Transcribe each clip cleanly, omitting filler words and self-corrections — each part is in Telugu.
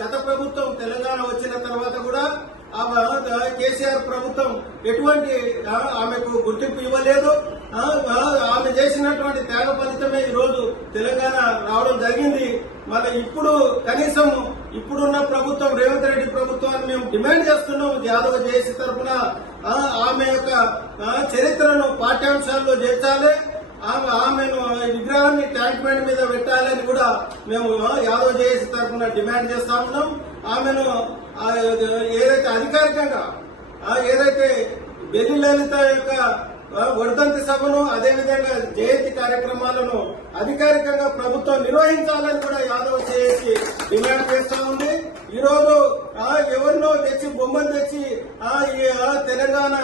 గత ప్రభుత్వం తెలంగాణ వచ్చిన తర్వాత కూడా కేసీఆర్ ప్రభుత్వం ఎటువంటి ఆమెకు గుర్తింపు ఇవ్వలేదు. ఆమె చేసినటువంటి త్యాగ ఫలితమే ఈ రోజు తెలంగాణ రావడం జరిగింది. మళ్ళీ ఇప్పుడు కనీసం ఇప్పుడున్న ప్రభుత్వం రేవంత్ రెడ్డి ప్రభుత్వాన్ని మేము డిమాండ్ చేస్తున్నాం. యాదవ జేఏసీ తరఫున ఆమె యొక్క చరిత్రను పాఠ్యాంశాల్లో చేర్చాలి, ఆమెను విగ్రహాన్ని ట్యాంక్ బండ్ మీద పెట్టాలని కూడా మేము యాదవ్ జేఏసీ తరఫున డిమాండ్ చేస్తా ఉన్నాం. ఆమెను ఏదైతే అధికారికంగా ఏదైతే బెల్లి లలిత యొక్క వర్ధంతి సభను అదేవిధంగా జయంతి కార్యక్రమాలను అధికారికంగా ప్రభుత్వం నిర్వహించాలని కూడా యాదవ్ జేఏసీ డిమాండ్ చేస్తా ఉంది. ఈ రోజు ఎవరినో తెచ్చి బొమ్మను తెచ్చి తెలంగాణ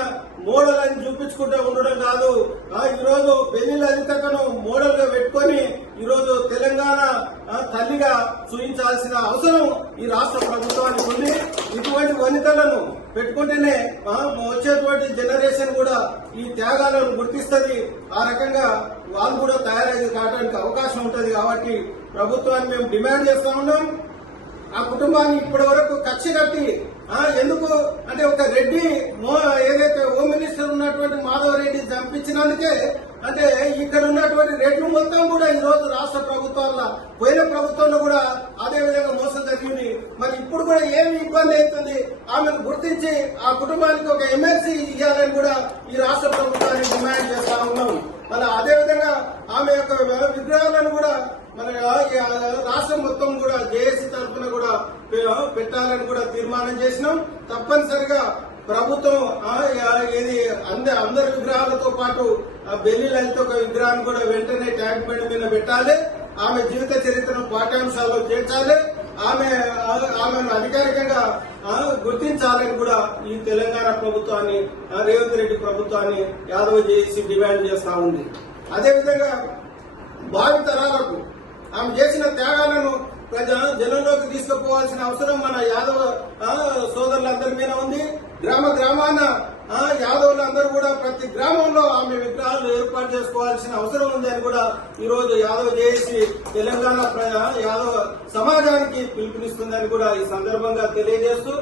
మోడల్ అని చూపించుకుంటూ ఉండడం కాదు. ఈ రోజు బెల్లి లలితను మోడల్ గా పెట్టుకుని ఈ రోజు తెలంగాణ తల్లిగా చూపించాల్సిన అవసరం ఈ రాష్ట్ర ప్రభుత్వానికి ఉంది. ఇటువంటి వనితలను పెట్టుకుంటేనే వచ్చేటువంటి జనరేషన్ కూడా ఈ త్యాగాలను గుర్తిస్తుంది. ఆ రకంగా వాళ్ళు కూడా తయారైంది కావడానికి అవకాశం ఉంటుంది. కాబట్టి ప్రభుత్వాన్ని మేము డిమాండ్ చేస్తా ఉన్నాం. ఆ కుటుంబాన్ని ఇప్పటి వరకు కక్ష కట్టి ఎందుకు అంటే ఒక రెడ్డి ఏదైతే హోమ్ మినిస్టర్ ఉన్నటువంటి మాధవ్ రెడ్డి చంపించినందుకే అంటే ఇక్కడ ఉన్నటువంటి రెడ్లు మొత్తం కూడా ఈ రోజు రాష్ట్ర ప్రభుత్వాల్లో పోయిన ప్రభుత్వంలో కూడా అదే విధంగా మోసం జరిగింది. మరి ఇప్పుడు కూడా ఏమి ఇబ్బంది అవుతుంది ఆమెను గుర్తించి ఆ కుటుంబానికి ఒక ఎమ్మెల్సీ ఇవ్వాలని కూడా ఈ రాష్ట్ర ప్రభుత్వాన్ని డిమాండ్ చేస్తా ఉన్నాం. మళ్ళీ అదేవిధంగా ఆమె యొక్క విగ్రహాలను కూడా మన రాష్ట్రం మొత్తం కూడా జేఏసీ తరఫున కూడా పెట్టాలని కూడా తీర్మానం చేసినాం. తప్పనిసరిగా ప్రభుత్వం ఇది అందరి విగ్రహాలతో పాటు బెల్లి లలిత ఒక విగ్రహాన్ని కూడా వెంటనే ట్యాంక్ బండ్ మీద పెట్టాలి. ఆమె జీవిత చరిత్రను పాఠ్యాంశాల్లో చేర్చాలి. ఆమెను అధికారికంగా గుర్తించాలని కూడా ఈ తెలంగాణ ప్రభుత్వాన్ని రేవంత్ రెడ్డి ప్రభుత్వాన్ని యాదవ్ జేఏసీ డిమాండ్ చేస్తా ఉంది. అదేవిధంగా భావి తరాలకు ఆమె చేసిన త్యాగాలను జనంలోకి తీసుకుపోవాల్సిన అవసరం మన యాదవ సోదరులందరి మీద ఉంది. గ్రామాన యాదవులందరూ కూడా ప్రతి గ్రామంలో ఆమె విగ్రహాలు ఏర్పాటు చేసుకోవాల్సిన అవసరం ఉంది అని కూడా ఈ రోజు యాదవ్ జేఏసీ తెలంగాణ యాదవ సమాజానికి పిలుపునిస్తుందని కూడా ఈ సందర్భంగా తెలియజేస్తూ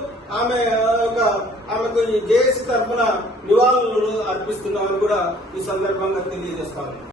ఆమెకు ఈ జేఏసీ తరఫున నివాళులు అర్పిస్తున్నామని కూడా ఈ సందర్భంగా తెలియజేస్తాను.